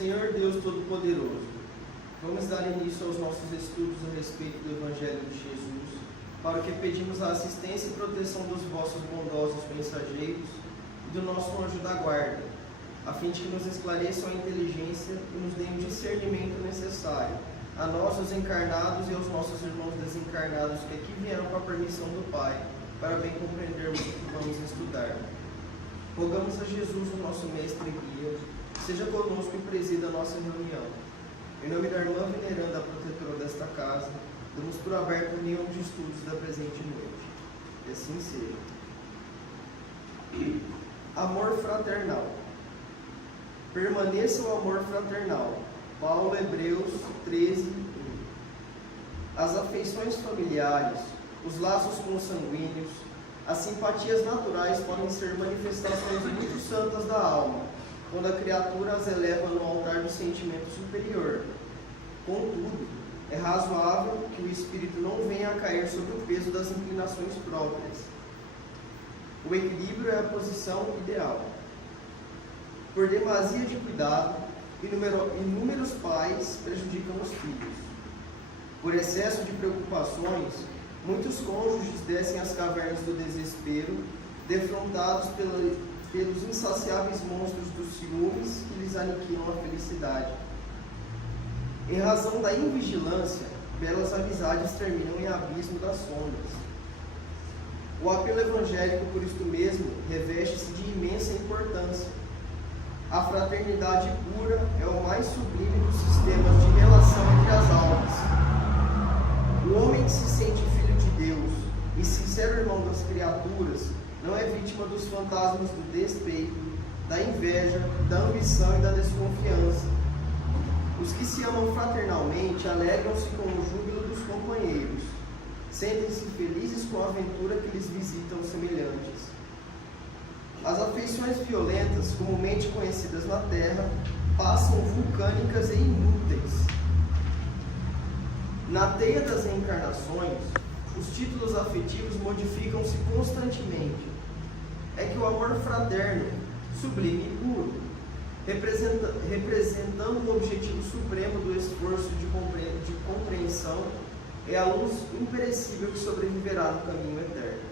Senhor Deus Todo-Poderoso, vamos dar início aos nossos estudos a respeito do Evangelho de Jesus, para o que pedimos a assistência e proteção dos vossos bondosos mensageiros e do nosso anjo da guarda, a fim de que nos esclareçam a inteligência e nos deem o discernimento necessário, a nós os encarnados e aos nossos irmãos desencarnados que aqui vieram com a permissão do Pai, para bem compreendermos o que vamos estudar. Rogamos a Jesus, o nosso mestre e guia, seja conosco e presida a nossa reunião. Em nome da irmã veneranda, protetora desta casa, damos por aberto a reunião de estudos da presente noite. E assim seja. Amor fraternal. Permaneça o amor fraternal. Paulo, Hebreus 13, 1. As afeições familiares, os laços consanguíneos, as simpatias naturais podem ser manifestações muito santas da alma, quando a criatura as eleva no altar do sentimento superior. Contudo, é razoável que o espírito não venha a cair sob o peso das inclinações próprias. O equilíbrio é a posição ideal. Por demasia de cuidado, inúmeros pais prejudicam os filhos. Por excesso de preocupações, muitos cônjuges descem às cavernas do desespero, defrontados pelos insaciáveis monstros dos ciúmes que lhes aniquilam a felicidade. Em razão da invigilância, belas amizades terminam em abismo das sombras. O apelo evangélico, por isto mesmo, reveste-se de imensa importância. A fraternidade pura é o mais sublime dos sistemas de relação entre as almas. O homem que se sente filho de Deus e sincero irmão das criaturas não é vítima dos fantasmas do despeito, da inveja, da ambição e da desconfiança. Os que se amam fraternalmente alegram-se com o júbilo dos companheiros, sentem-se felizes com a aventura que lhes visitam semelhantes. As afeições violentas, comumente conhecidas na Terra, passam vulcânicas e inúteis. Na teia das reencarnações, os títulos afetivos modificam-se constantemente. É que o amor fraterno, sublime e puro, representando o objetivo supremo do esforço de compreensão, é a luz imperecível que sobreviverá no caminho eterno.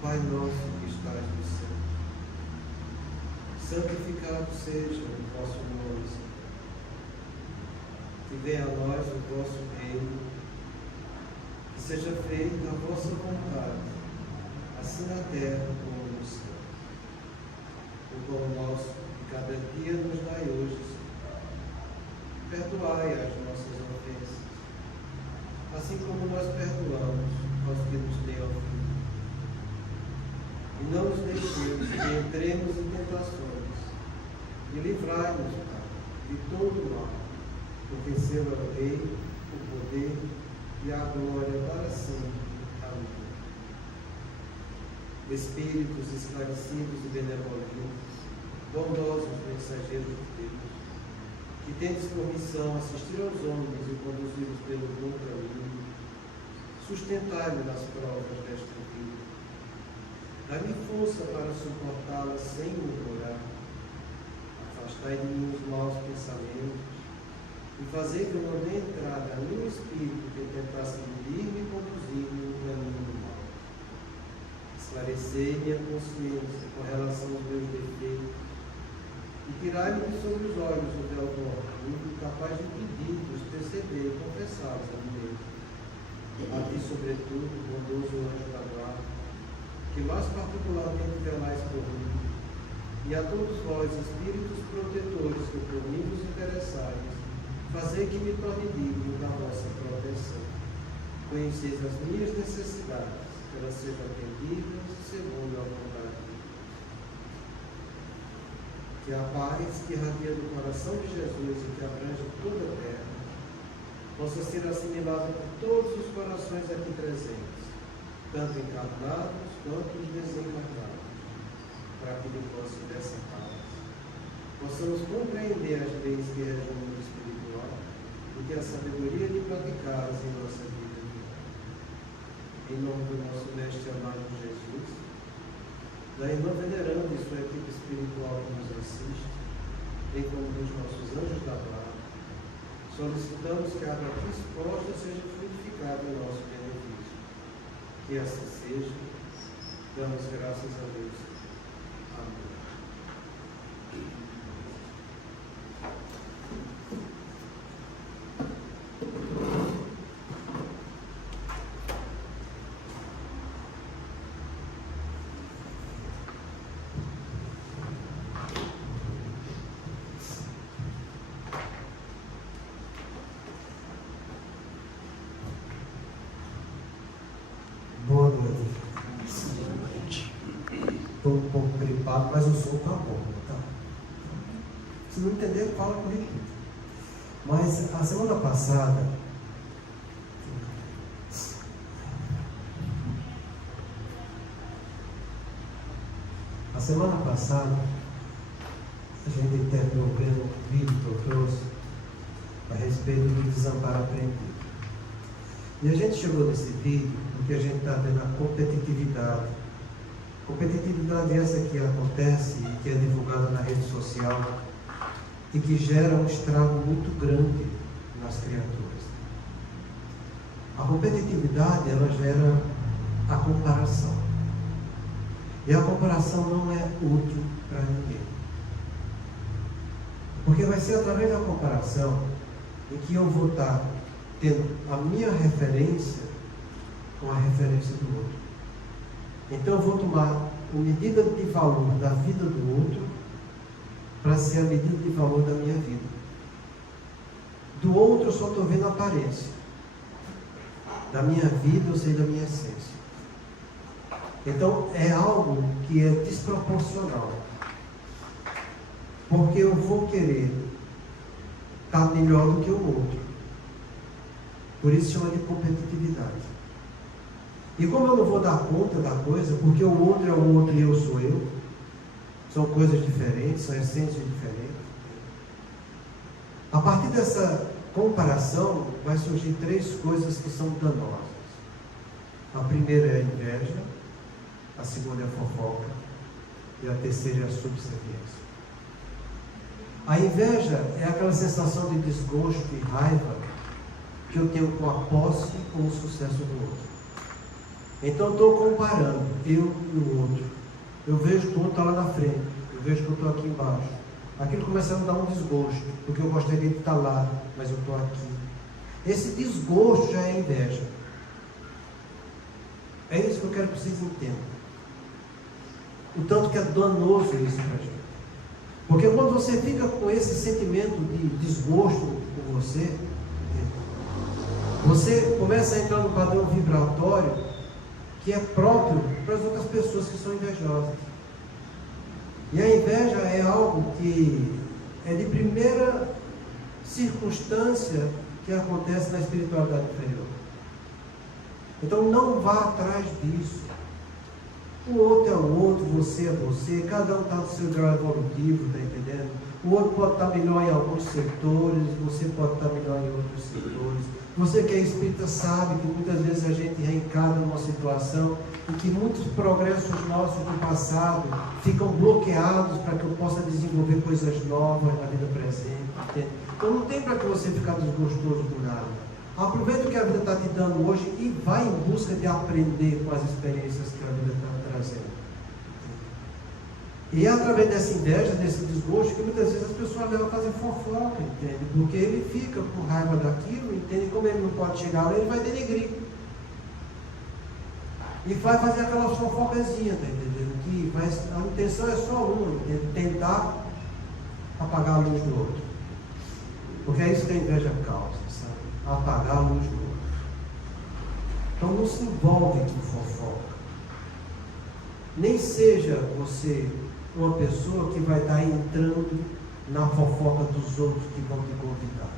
Pai nosso que estás no céu, santificado seja o vosso nome, Senhor. Que venha a nós o vosso reino, que seja feita a vossa vontade, assim na terra como no céu. O pão nosso de cada dia nos dai hoje, Senhor. Perdoai as nossas ofensas, assim como nós perdoamos aos que nos têm ofendido. E não nos deixemos que entremos em tentações, e livrai-nos, Pai, de todo o mal, porque seu é o Rei, o poder e a glória para sempre. Amém. Espíritos esclarecidos e benevolentes, bondosos mensageiros de Deus, que tendes por missão assistir aos homens e conduzi-los pelo bom caminho, sustentai-me nas provas desta vida. Dá-me força para suportá-la sem murmurar. Afastai de mim os maus pensamentos e fazei que eu não dê entrada a nenhum espírito que tentasse guiar-me e conduzir-me no caminho do mal. Esclarecei minha consciência com relação aos meus defeitos e tirai-me sobre os olhos o véu do orgulho, capaz de impedir-vos perceber e confessar-vos a mim mesmo. A ti, sobretudo, bondoso anjo da guarda, que mais particularmente velais por mim, e a todos vós, espíritos protetores que por mim vos interessais, fazei que me torne digno da vossa proteção. Conheceis as minhas necessidades, que elas sejam atendidas segundo a vontade de Deus. Que a paz que irradia do coração de Jesus e que abrange toda a terra, possa ser assimilada por todos os corações aqui presentes, tanto encarnados quanto os desencarnados, para que depois dessa paz possamos compreender as leis que regem o mundo espiritual e ter a sabedoria de praticá-las em nossa vida diária. em nome do nosso mestre amado Jesus, da irmã veneranda e sua equipe espiritual que nos assiste, bem como dos nossos anjos da guarda, solicitamos que a água aqui exposta seja frutificada em nosso benefício. Que assim seja, damos graças a Deus. Amém. Boa noite. Estou um pouco gripado, mas o som está bom, tá? Se não entender, fala comigo. Mas a semana passada, a gente interrompeu um vídeo que eu trouxe a respeito do desamparo aprendido. E a gente chegou nesse vídeo porque a gente está vendo a competitividade. Competitividade essa que acontece e que é divulgada na rede social e que gera um estrago muito grande nas criaturas. A competitividade, ela gera a comparação. E a comparação não é útil para ninguém. Porque vai ser através da comparação em que eu vou estar tendo a minha referência com a referência do outro. Então eu vou tomar a medida de valor da vida do outro para ser a medida de valor da minha vida. Do outro eu só estou vendo a aparência. Da minha vida eu sei da minha essência. Então é algo que é desproporcional. Porque eu vou querer estar melhor do que o outro. Por isso chama de competitividade. E como eu não vou dar conta da coisa, porque o outro é o outro e eu sou eu, são coisas diferentes, são essências diferentes. A partir dessa comparação, vai surgir 3 coisas que são danosas. A primeira é a inveja, a segunda é a fofoca e a terceira é a subserviência. A inveja é aquela sensação de desgosto e raiva que eu tenho com a posse e com o sucesso do outro. Então eu estou comparando eu e o outro. Eu vejo que o outro está lá na frente, eu vejo que eu estou aqui embaixo. Aquilo começa a me dar um desgosto, porque eu gostaria de estar lá, mas eu estou aqui. Esse desgosto já é inveja. É isso que eu quero que vocês entendam. O tanto que é danoso isso para a gente. Porque quando você fica com esse sentimento de desgosto com você, você começa a entrar no padrão vibratório que é próprio para as outras pessoas que são invejosas. E a inveja é algo que é de primeira circunstância que acontece na espiritualidade inferior. Então não vá atrás disso. O outro é o outro, você é você, cada um está no seu grau evolutivo, está entendendo? O outro pode estar melhor em alguns setores, você pode estar melhor em outros setores. Você que é espírita sabe que muitas vezes a gente reencarna numa situação em que muitos progressos nossos do passado ficam bloqueados para que eu possa desenvolver coisas novas na vida presente. Entende? Então não tem para que você ficar desgostoso por nada. Aproveita o que a vida está te dando hoje e vai em busca de aprender com as experiências que a vida está trazendo. E é através dessa inveja, desse desgosto, que muitas vezes as pessoas levam a fazer fofoca, entende? Porque ele fica com raiva daquilo, entende? Como ele não pode chegar lá, ele vai denegrir. E vai fazer aquela fofocazinha, tá entendendo? Que a intenção é só uma, entende? Tentar apagar a luz do outro. Porque é isso que a inveja causa, sabe? Apagar a luz do outro. Então não se envolve com fofoca. Nem seja você uma pessoa que vai estar entrando na fofoca dos outros que vão te convidar.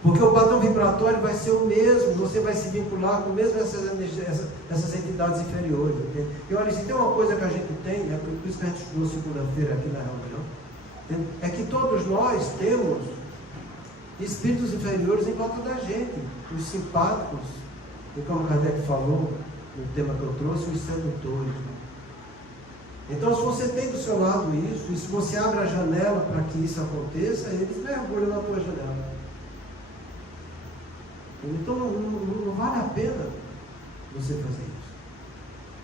Porque o padrão vibratório vai ser o mesmo, você vai se vincular com mesmo essas entidades inferiores. Entende? E olha, se tem uma coisa que a gente tem, é por isso que a gente estudou segunda-feira aqui na reunião, entende? É que todos nós temos espíritos inferiores em volta da gente, os simpáticos, E como Kardec falou, no tema que eu trouxe, os sedutores. Então, se você tem do seu lado isso, e se você abre a janela para que isso aconteça, eles mergulham na tua janela. Então, não vale a pena você fazer isso.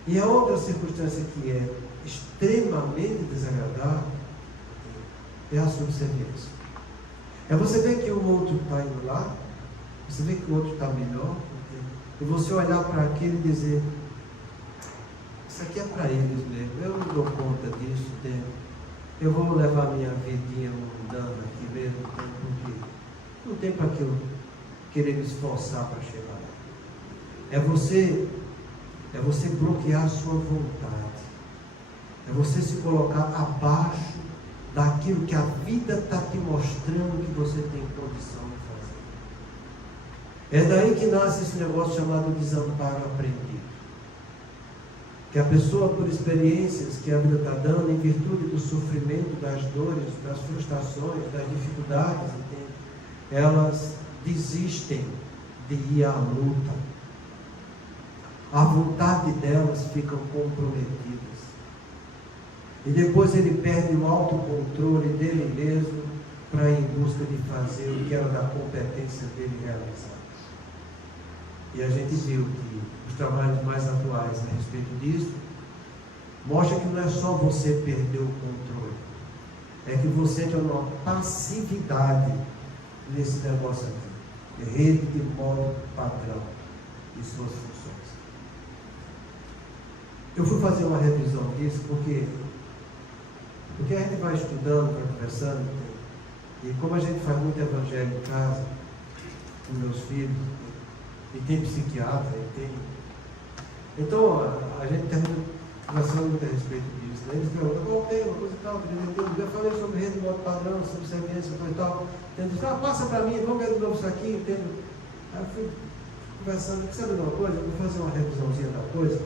E a outra circunstância que é extremamente desagradável é a subserviência. É você ver que o outro está indo lá, você vê que o outro está melhor, e você olhar para aquele e dizer: isso aqui é para eles mesmo, eu não dou conta disso, eu vou levar minha vidinha mundana aqui mesmo, porque não tem para que eu querer me esforçar para chegar lá. É você bloquear a sua vontade, é você se colocar abaixo daquilo que a vida está te mostrando que você tem condição de fazer. É daí que nasce esse negócio chamado desamparo aprendido. Que a pessoa, por experiências que a vida está dando, em virtude do sofrimento, das dores, das frustrações, das dificuldades, entende? Elas desistem de ir à luta. A vontade delas fica comprometida. E depois ele perde o autocontrole dele mesmo para ir em busca de fazer o que era da competência dele realizar. E a gente viu que os trabalhos mais atuais a respeito disso mostram que não é só você perder o controle, é que você entra numa passividade nesse negócio aqui. Rede de modo padrão de suas funções. Eu fui fazer uma revisão disso porque a gente vai estudando, vai conversando, e como a gente faz muito evangelho em casa, com meus filhos, e tem psiquiatra, e tem... Então, a gente termina conversando muito a respeito disso, né? Eles perguntam: qual tem uma coisa e tal, eu falei sobre rede de modo padrão, sobre serviço e tal, eles dizem: passa para mim, vamos ver de novo isso aqui, entende? Aí eu fui conversando: sabe de uma coisa? Eu vou fazer uma revisãozinha da coisa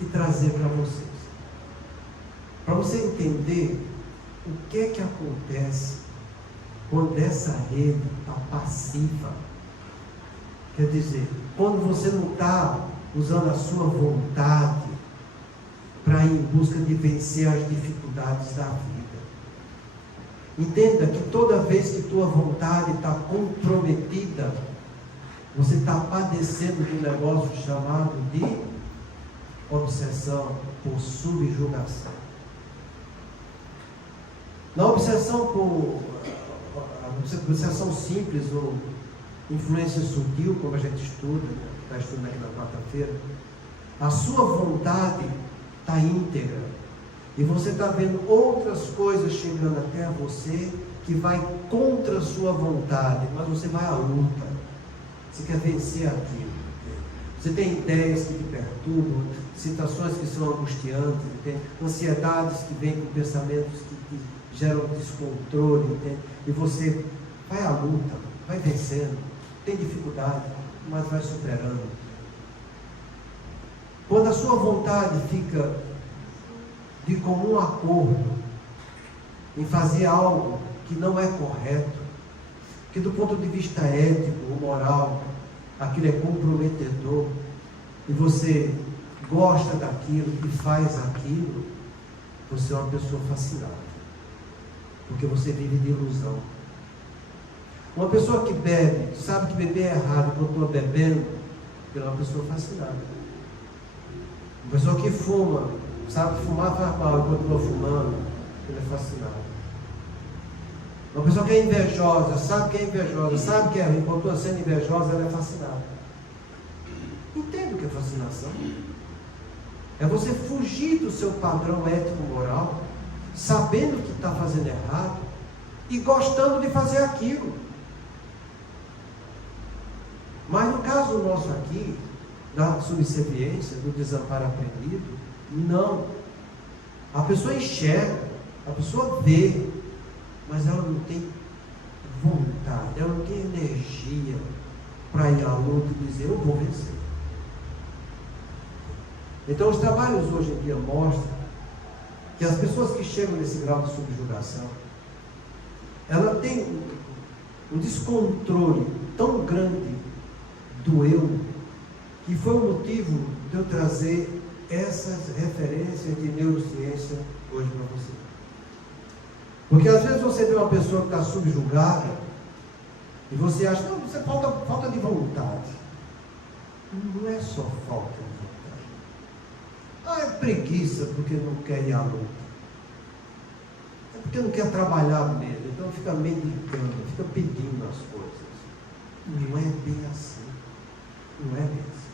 e trazer para vocês. Para você entender o que é que acontece quando essa rede está passiva. Quer dizer, quando você não está usando a sua vontade para ir em busca de vencer as dificuldades da vida. Entenda que toda vez que tua vontade está comprometida, você está padecendo de um negócio chamado de obsessão por subjugação. Na obsessão por obsessão simples ou influência sutil, como a gente estuda, está estudando aqui na quarta-feira, a sua vontade está íntegra e você está vendo outras coisas chegando até você que vai contra a sua vontade, mas você vai à luta, você quer vencer aquilo. Você tem ideias que te perturbam, situações que são angustiantes, entende? Ansiedades que vêm com pensamentos que te geram descontrole, entende? E você vai à luta, vai vencendo, tem dificuldade, mas vai superando. Quando a sua vontade fica de comum acordo em fazer algo que não é correto, que do ponto de vista ético ou moral, aquilo é comprometedor, e você gosta daquilo e faz aquilo, você é uma pessoa fascinada, porque você vive de ilusão. Uma pessoa que bebe, sabe que beber é errado, continua bebendo, ela é uma pessoa fascinada. Uma pessoa que fuma, sabe que fumar faz mal e continua fumando, ela é fascinada. Uma pessoa que é invejosa, sabe que é invejosa, sabe que é ruim, continua sendo invejosa, ela é fascinada. Entende o que é fascinação? É você fugir do seu padrão ético-moral, sabendo que está fazendo errado e gostando de fazer aquilo. Mas no caso nosso aqui, da subserviência, do desamparo aprendido, não. A pessoa enxerga, a pessoa vê, mas ela não tem vontade, ela não tem energia para ir à luta e dizer: eu vou vencer. Então os trabalhos hoje em dia mostram que as pessoas que chegam nesse grau de subjugação, ela tem um descontrole tão grande do eu, E foi o motivo de eu trazer essas referências de neurociência hoje para você. Porque às vezes você vê uma pessoa que está subjugada e você acha, não, você falta de vontade. Não é só falta de vontade. Ah, é preguiça porque não quer ir à luta. É porque não quer trabalhar mesmo, então fica meditando, fica pedindo as coisas. Não é bem assim. Não é bem assim.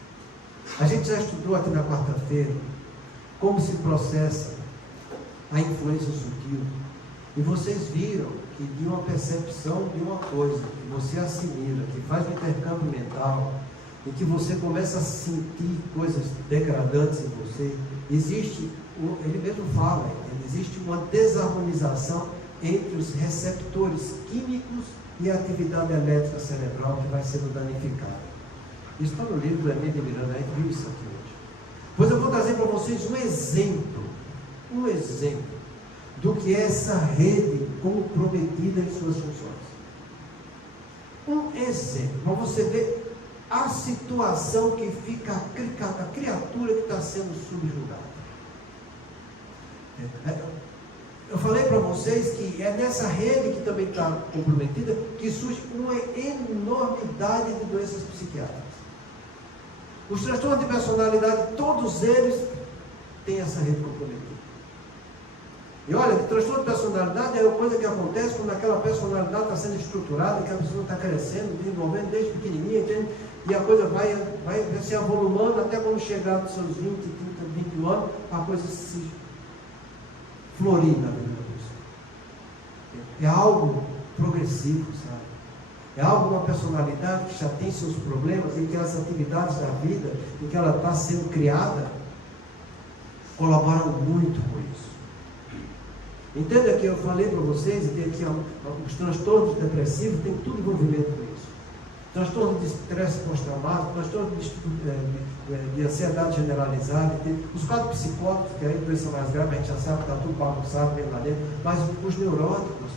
A gente já estudou aqui na quarta-feira como se processa a influência sutil. E vocês viram que de uma percepção de uma coisa, que você assimila, que faz um intercâmbio mental, e que você começa a sentir coisas degradantes em você, existe, ele mesmo fala, existe uma desarmonização entre os receptores químicos e a atividade elétrica cerebral que vai sendo danificada. Isso está no livro do Emílio Miranda, a gente viu isso aqui hoje. Pois eu vou trazer para vocês um exemplo do que é essa rede comprometida em suas funções. Um exemplo, para você ver a situação que fica a criatura que está sendo subjugada. Eu falei para vocês que é nessa rede que também está comprometida que surge uma enormidade de doenças psiquiátricas. Os transtornos de personalidade, todos eles têm essa rede comprometida. E olha, o transtorno de personalidade é uma coisa que acontece quando aquela personalidade está sendo estruturada, que a pessoa está crescendo, desenvolvendo desde pequenininha, entende? E a coisa vai se avolumando até quando chegar nos seus 20, 30, 21 anos, a coisa se florir na vida da pessoa. É algo progressivo, sabe? É algo, uma personalidade que já tem seus problemas e que as atividades da vida em que ela está sendo criada colaboram muito com isso. Entenda que eu falei para vocês que os transtornos depressivos têm tudo envolvimento com isso. Transtorno de estresse pós-traumático, transtorno de ansiedade generalizada, os quadros psicóticos, que é a doença mais grave, a gente já sabe que está tudo bagunçado mesmo lá dentro, mas os neuróticos,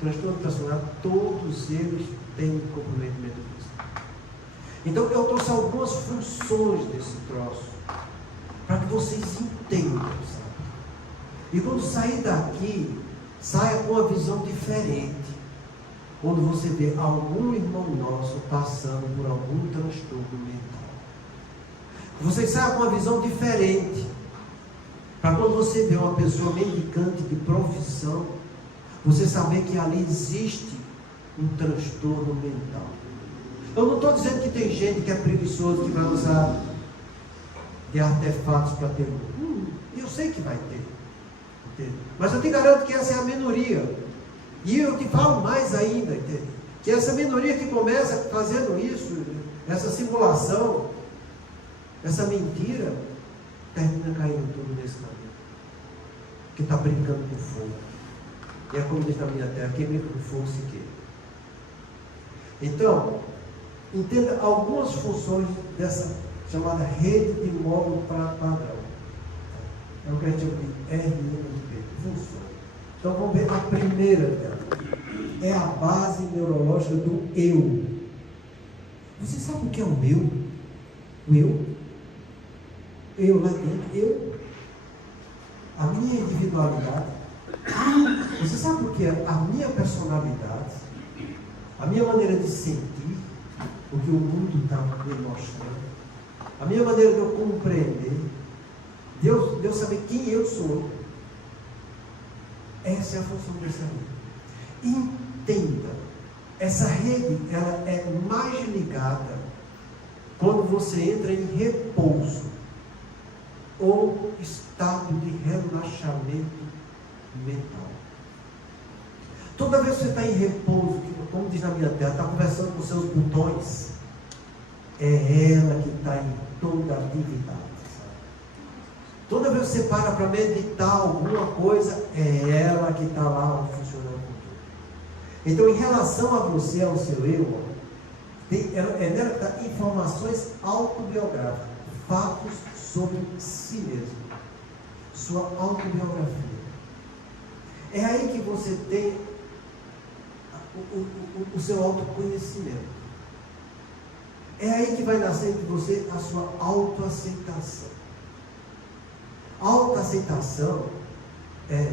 transtorno personal, todos eles têm comprometimento físico. Então eu trouxe algumas funções desse troço, para que vocês entendam, sabe? E quando sair daqui, saia com uma visão diferente. Quando você vê algum irmão nosso passando por algum transtorno mental, você saia com uma visão diferente. Para quando você vê uma pessoa mendicante de profissão, você saber que ali existe um transtorno mental. Eu não estou dizendo que tem gente que é preguiçoso, que vai usar de artefatos para ter. Eu sei que vai ter. Mas eu te garanto que essa é a minoria. E eu te falo mais ainda, entende? Que essa minoria que começa fazendo isso, essa simulação, essa mentira, termina caindo tudo nesse caminho. Que está brincando com fogo. E é como diz na minha terra, quem brinca com fogo se queima. Então, entenda algumas funções dessa chamada rede de módulo padrão. É o que a gente chama de RNP, funções. Então vamos ver a primeira dela. É a base neurológica do eu. Você sabe o que é o eu? O eu? Eu lá dentro, eu. A minha individualidade. Você sabe o que é a minha personalidade? A minha maneira de sentir o que o mundo está me mostrando. A minha maneira de eu compreender. Deus saber quem eu sou. Essa é a função dessa rede. Entenda, essa rede ela é mais ligada quando você entra em repouso ou estado de relaxamento mental. Toda vez que você está em repouso, como diz na minha terra, está conversando com seus botões, é ela que está em toda a atividade. Toda vez que você para meditar alguma coisa, é ela que está lá funcionando com tudo. Então, em relação a você, ao seu eu, é nela que está informações autobiográficas, fatos sobre si mesmo, sua autobiografia. É aí que você tem o seu autoconhecimento. É aí que vai nascer de você a sua autoaceitação. Autoaceitação é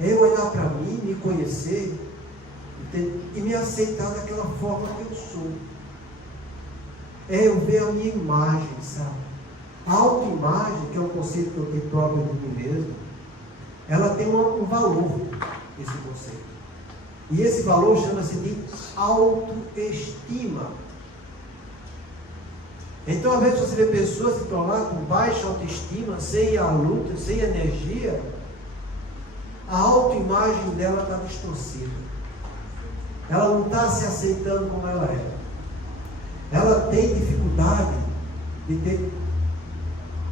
eu olhar para mim, me conhecer, entende? E me aceitar daquela forma que eu sou. É eu ver a minha imagem, sabe? A autoimagem, que é um conceito que eu tenho próprio de mim mesmo, ela tem um valor, esse conceito. E esse valor chama-se de autoestima. Então, às vezes, você vê pessoas que estão lá com baixa autoestima, sem ir à luta, sem energia, a autoimagem dela está distorcida. Ela não está se aceitando como ela é. Ela tem dificuldade de ter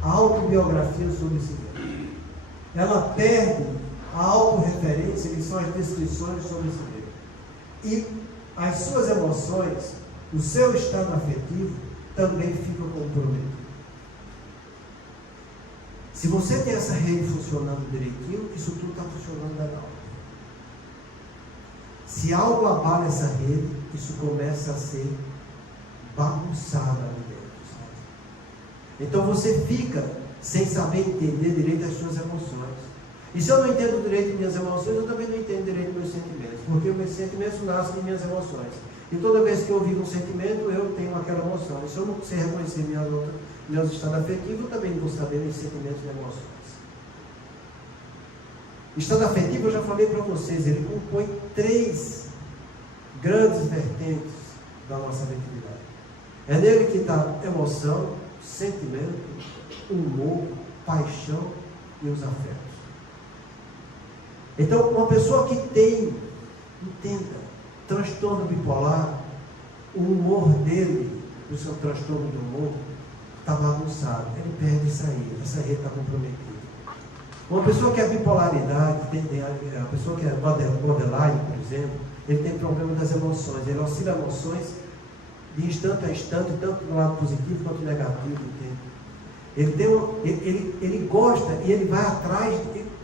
a autobiografia sobre si mesma. Ela perde a autorreferência, que são as descrições sobre si mesma. E as suas emoções, o seu estado afetivo, também ficam comprometidos. Se você tem essa rede funcionando direitinho, isso tudo está funcionando legal. Se algo abala essa rede, isso começa a ser bagunçado ali dentro, sabe? Então você fica sem saber entender direito as suas emoções. E se eu não entendo direito minhas emoções, eu também não entendo direito meus sentimentos, porque meus sentimentos nascem de minhas emoções. E toda vez que eu vivo um sentimento, eu tenho aquela emoção. E se eu não sei reconhecer meus estados afetivos, eu também não vou saber meus sentimentos e emoções. Estado afetivo, eu já falei para vocês, ele compõe 3 grandes vertentes da nossa afetividade. É nele que está emoção, sentimento, humor, paixão e os afetos. Então, uma pessoa que tem, entenda, transtorno bipolar, o humor dele, o seu transtorno de humor, está bagunçado. Ele perde essa rede está comprometida. Uma pessoa que é bipolaridade, a pessoa que é borderline, por exemplo, ele tem problema das emoções, ele oscila emoções de instante a instante, tanto do lado positivo quanto negativo, entende? Ele gosta e ele vai atrás,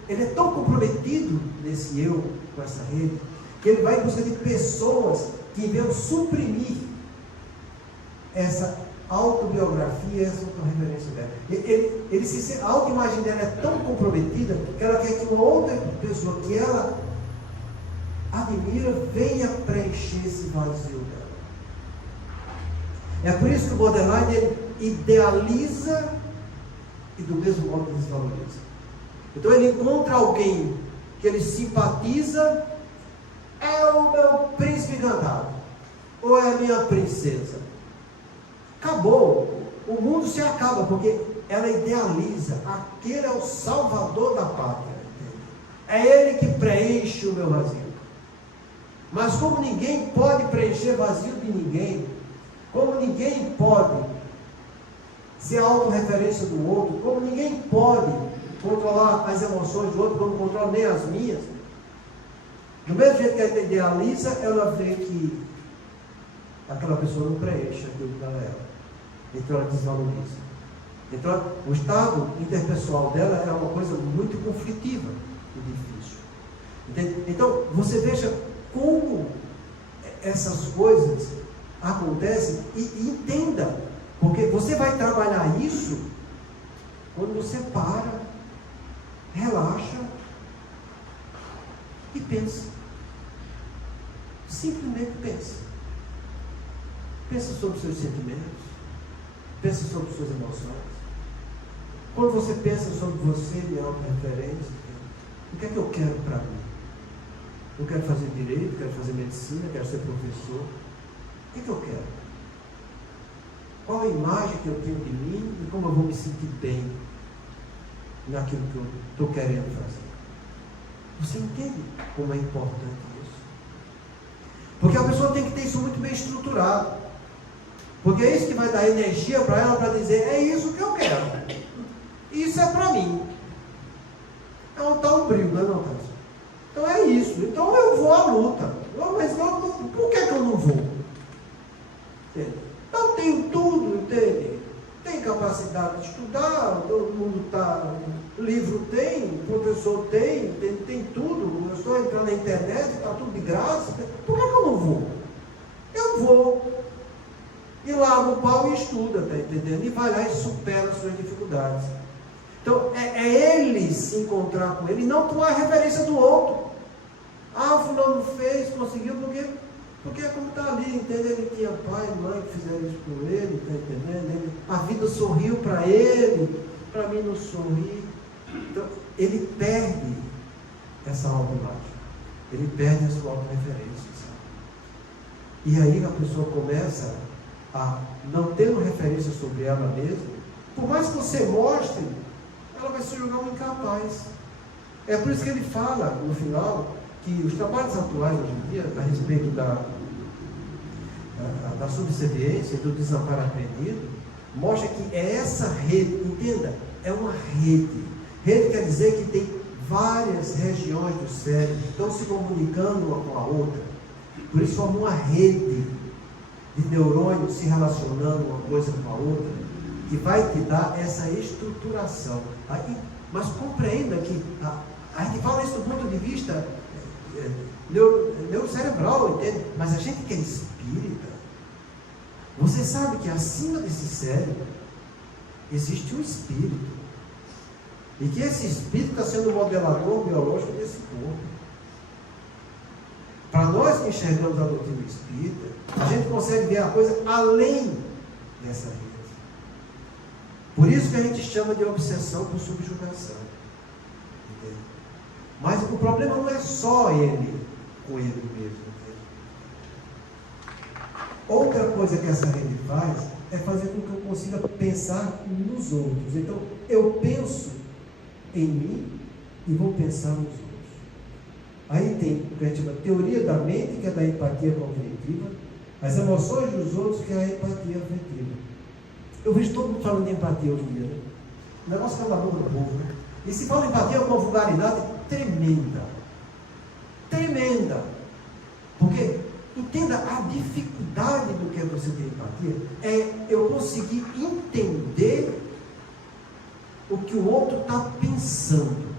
ele é tão comprometido nesse eu, com essa rede, que ele vai em busca de pessoas que venham suprimir essa autobiografia, essa autorreferência dela. A autoimagem dela é tão comprometida que ela quer que uma outra pessoa que ela admira venha preencher esse vazio dela. É por isso que o borderline ele idealiza e do mesmo modo desvaloriza. Então ele encontra alguém que ele simpatiza, é o meu príncipe encantado, ou é a minha princesa. Acabou, o mundo se acaba, porque ela idealiza, aquele é o salvador da pátria, entende? É ele que preenche o meu vazio. Mas como ninguém pode preencher vazio de ninguém, como ninguém pode ser a autorreferência do outro, como ninguém pode controlar as emoções do outro, como não controla nem as minhas, do mesmo jeito que ela idealiza, ela vê que aquela pessoa não preenche aquilo que ela é. Então ela desvaloriza. Então o estado interpessoal dela é uma coisa muito conflitiva e difícil. Entende? Então você veja como essas coisas acontecem e entenda, porque você vai trabalhar isso quando você para, relaxa e pensa. Simplesmente pensa. Pensa sobre os seus sentimentos. Pensa sobre as suas emoções. Quando você pensa sobre você, minha autorreferência, o que é que eu quero para mim? Eu quero fazer direito, quero fazer medicina, quero ser professor. O que é que eu quero? Qual a imagem que eu tenho de mim e como eu vou me sentir bem naquilo que eu estou querendo fazer? Você entende como é importante isso? Porque a pessoa tem que ter isso muito bem estruturado. Porque é isso que vai dar energia para ela para dizer, é isso que eu quero. Isso é para mim. Então está um brilho, não é? Então é isso. Então eu vou à luta. Mas por que eu não vou? Entende? Eu tenho tudo, entende? Tem capacidade de estudar, todo mundo está. Livro tem, professor tem tudo. Eu estou entrando na internet, está tudo de graça. Por que eu não vou? Eu vou. E larga o pau e estuda, está entendendo? E vai lá e supera as suas dificuldades. Então, é ele se encontrar com ele, e não tomar a referência do outro. Ah, o fulano fez, conseguiu, porque é como está ali, entende? Ele tinha pai e mãe que fizeram isso com ele, está entendendo? A vida sorriu para ele, para mim não sorri. Então, ele perde essa autoimagem, ele perde a sua autorreferência, sabe? E aí a pessoa começa a não ter uma referência sobre ela mesma. Por mais que você mostre, ela vai se julgar um incapaz. É por isso que ele fala, no final, que os trabalhos atuais hoje em dia, a respeito da subserviência, do desamparo aprendido, mostra que é essa rede, entenda, é uma rede. Rede quer dizer que tem várias regiões do cérebro que estão se comunicando uma com a outra. Por isso forma uma rede de neurônios se relacionando uma coisa com a outra, que vai te dar essa estruturação. Aí, mas compreenda que a gente fala isso do ponto de vista neurocerebral, entende? Mas a gente que é espírita, você sabe que acima desse cérebro existe um espírito, e que esse espírito está sendo o modelador biológico desse corpo. Para nós que enxergamos a doutrina espírita, a gente consegue ver a coisa além dessa rede. Por isso que a gente chama de obsessão por subjugação. Entende? Mas o problema não é só ele com ele mesmo. Entende? Outra coisa que essa rede faz é fazer com que eu consiga pensar nos outros. Então, eu penso em mim e vou pensar nos outros. Aí tem o que a gente chama de teoria da mente, que é da empatia cognitiva, as emoções dos outros, que é a empatia afetiva. Eu vejo todo mundo falando de empatia hoje em dia, né? O negócio cala a boca do povo, né? E se fala em empatia é uma vulgaridade tremenda. Tremenda. Porque, entenda, a dificuldade do que é você ter empatia é eu conseguir entender o que o outro está pensando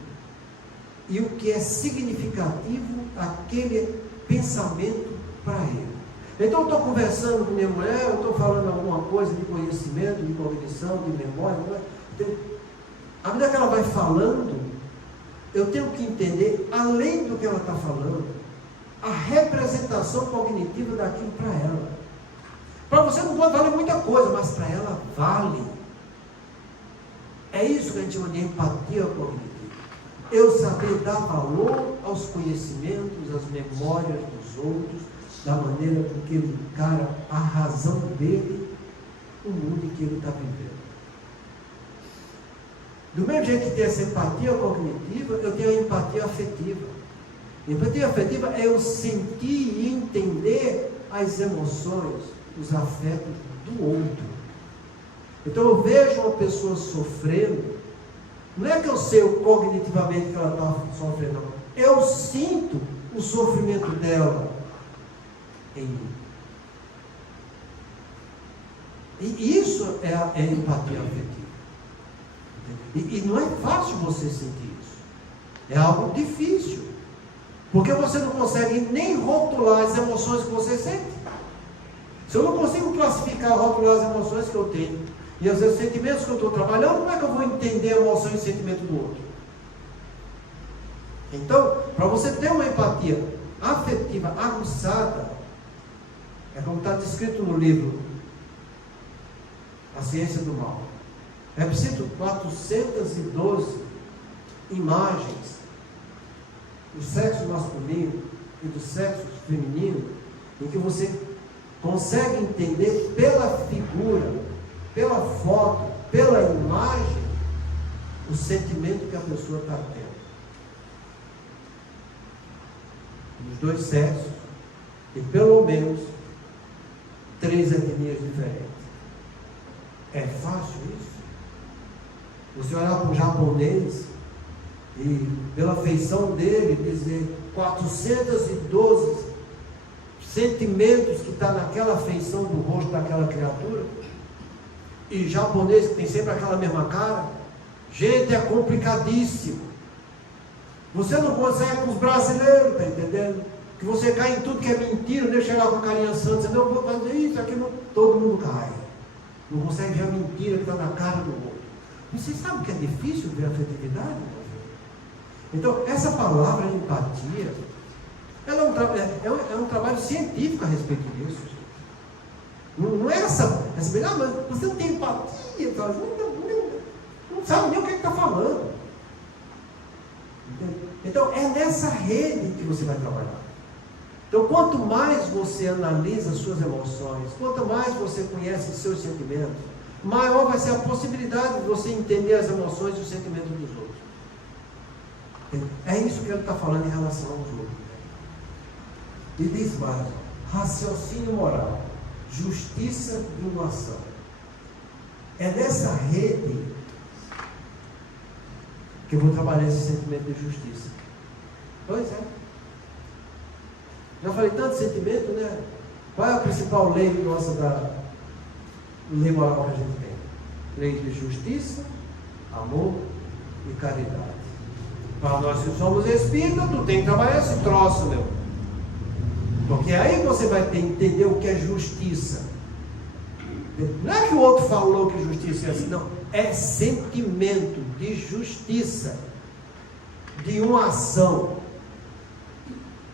e o que é significativo aquele pensamento para ele. Então eu estou conversando com minha mulher, eu estou falando alguma coisa de conhecimento, de cognição, de memória. À medida que ela vai falando, eu tenho que entender, além do que ela está falando, a representação cognitiva daquilo para ela. Para você não pode valer muita coisa, mas para ela vale. É isso que a gente chama de empatia cognitiva. Eu saber dar valor aos conhecimentos, às memórias dos outros, da maneira com que ele encara a razão dele, o mundo em que ele está vivendo. Do mesmo jeito que tem essa empatia cognitiva, eu tenho a empatia afetiva. Empatia afetiva é eu sentir e entender as emoções, os afetos do outro. Então eu vejo uma pessoa sofrendo, não é que eu sei cognitivamente que ela está sofrendo, não. Eu sinto o sofrimento dela em mim. E isso é a empatia afetiva. E não é fácil você sentir isso. É algo difícil. Porque você não consegue nem rotular as emoções que você sente. Se eu não consigo classificar, rotular as emoções que eu tenho, e às vezes os sentimentos que eu estou trabalhando, como é que eu vou entender a emoção e o sentimento do outro? Então, para você ter uma empatia afetiva aguçada, é como está descrito no livro A Ciência do Mal. É preciso 412 imagens do sexo masculino e do sexo feminino, em que você consegue entender pela figura, pela foto, pela imagem, o sentimento que a pessoa está tendo. Dos dois sexos, e pelo menos 3 etnias diferentes. É fácil isso? Você olhar para um japonês e pela feição dele dizer 412 sentimentos que está naquela feição do rosto daquela criatura, e japonês que tem sempre aquela mesma cara, gente, é complicadíssimo. Você não consegue com os brasileiros, está entendendo? que você cai em tudo que é mentira, deixa chegar com a carinha santa, você não vou fazer isso, aquilo, todo mundo cai. Não consegue ver a mentira que está na cara do outro. Você sabe que é difícil ver a afetividade, meu filho? Então, essa palavra empatia, ela é um trabalho científico a respeito disso. Não é essa mas você não tem empatia, não sabe nem o que está falando. Então, é nessa rede que você vai trabalhar. Então, quanto mais você analisa as suas emoções, quanto mais você conhece os seus sentimentos, maior vai ser a possibilidade de você entender as emoções e os sentimentos dos outros. É isso que ele está falando em relação aos outros. E diz mais: raciocínio moral, justiça e doação. É nessa rede que eu vou trabalhar esse sentimento de justiça. Pois é. Já falei tanto sentimento, né? Qual é a principal lei nossa da lei moral que a gente tem? Lei de justiça, amor e caridade. Para nós que somos espíritas, tu tem que trabalhar esse troço, meu. Porque aí você vai ter que entender o que é justiça. Não é que o outro falou que justiça é assim, não. É sentimento de justiça, de uma ação.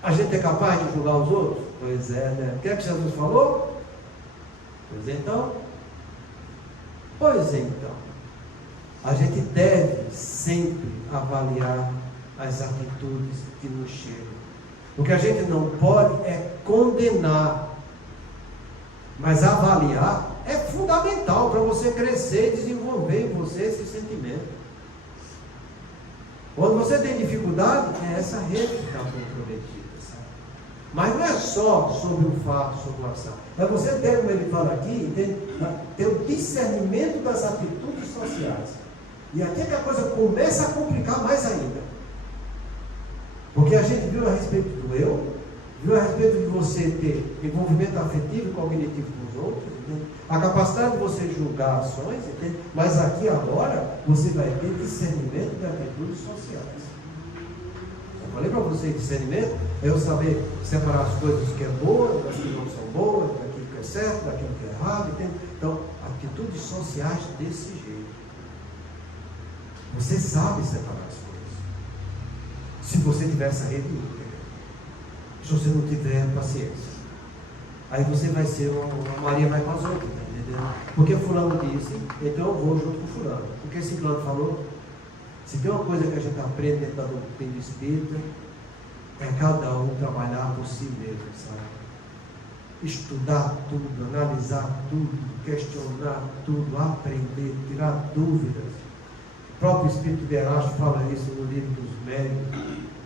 A gente é capaz de julgar os outros? Pois é, né? O que é que Jesus falou? Pois então, a gente deve sempre avaliar as atitudes que nos chegam. O que a gente não pode é condenar, mas avaliar é fundamental para você crescer e desenvolver em você esse sentimento. Quando você tem dificuldade, é essa rede que está comprometida, sabe? Mas não é só sobre o fato, sobre o ação. É você ter, como ele fala aqui, ter o discernimento das atitudes sociais. E aqui é que a coisa começa a complicar mais ainda. Porque a gente viu a respeito do eu, viu a respeito de você ter envolvimento afetivo e cognitivo com os outros, entende? A capacidade de você julgar ações, entende? Mas aqui agora você vai ter discernimento de atitudes sociais. Eu falei para você, discernimento é eu saber separar as coisas que é boa, das que não são boas, daquilo que é certo, daquilo que é errado, entende? Então, atitudes sociais desse jeito. Você sabe separar as coisas. Se você tiver essa rede íntegra. Se você não tiver paciência, aí você vai ser uma Maria vai com as outras, tá entendendo? Porque fulano disse, então eu vou junto com fulano. Porque esse fulano falou. Se tem uma coisa que a gente aprende dentro da doutrina espírita, é cada um trabalhar por si mesmo, sabe? Estudar tudo, analisar tudo, questionar tudo, aprender, tirar dúvidas. O próprio Espírito de Erasto fala isso no livro dos Médicos,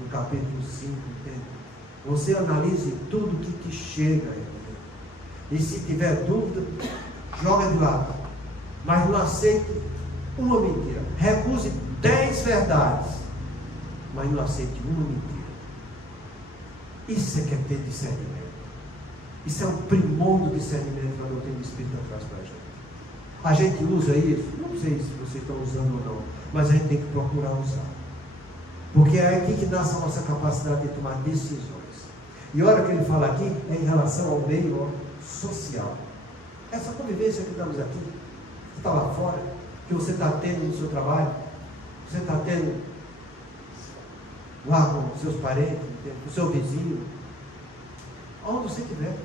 no capítulo 5, entende? Você analise tudo que te chega, entendeu? E se tiver dúvida, joga de lado. Mas não aceite uma mentira. Recuse 10 verdades, mas não aceite uma mentira. Isso é que é ter discernimento. Isso é um primor do discernimento que a doutrina espírita traz para a gente. A gente usa isso? Não sei se vocês estão usando ou não, mas a gente tem que procurar usar. Porque é aqui que nasce a nossa capacidade de tomar decisões. E a hora que ele fala aqui é em relação ao meio social. Essa convivência que estamos aqui, que está lá fora, que você está tendo no seu trabalho, você está tendo lá com seus parentes, com o seu vizinho, onde você estiver,